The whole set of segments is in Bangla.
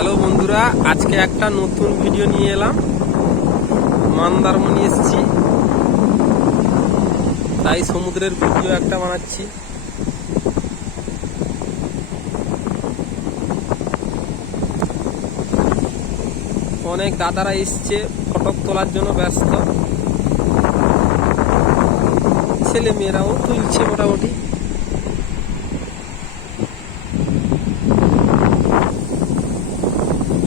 হ্যালো বন্ধুরা, আজকে একটা নতুন ভিডিও নিয়ে এলাম। মন্দারমণি এসেছি। তাই সমুদ্রের ভিডিও একটা বানাচ্ছি। অনেক দাদারা এসছে ফটক তোলার জন্য ব্যস্ত। ছেলে মেয়েরাও তুলছে মোটামুটি।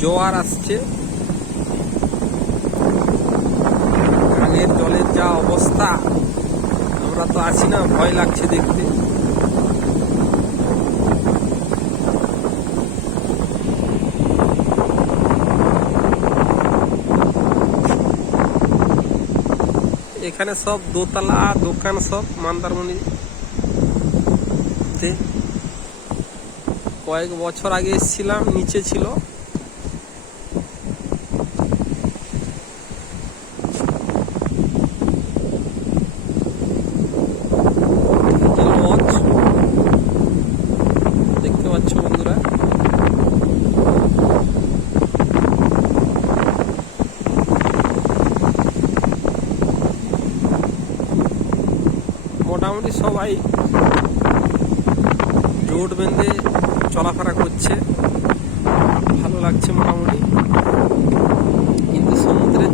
জোয়ার আসছে। খালের জলের যা অবস্থা, আমরা তো আছি না, ভয় লাগছে দেখতে। এখানে সব দোতলা, দোকান সব মন্দারমণি কয়েক বছর আগে এসেছিলাম, নিচে ছিল। মোটামুটি সবাই জোট বেঁধে চলাফেরা করছে। ভালো লাগছে মোটামুটি। কিন্তু সমুদ্রের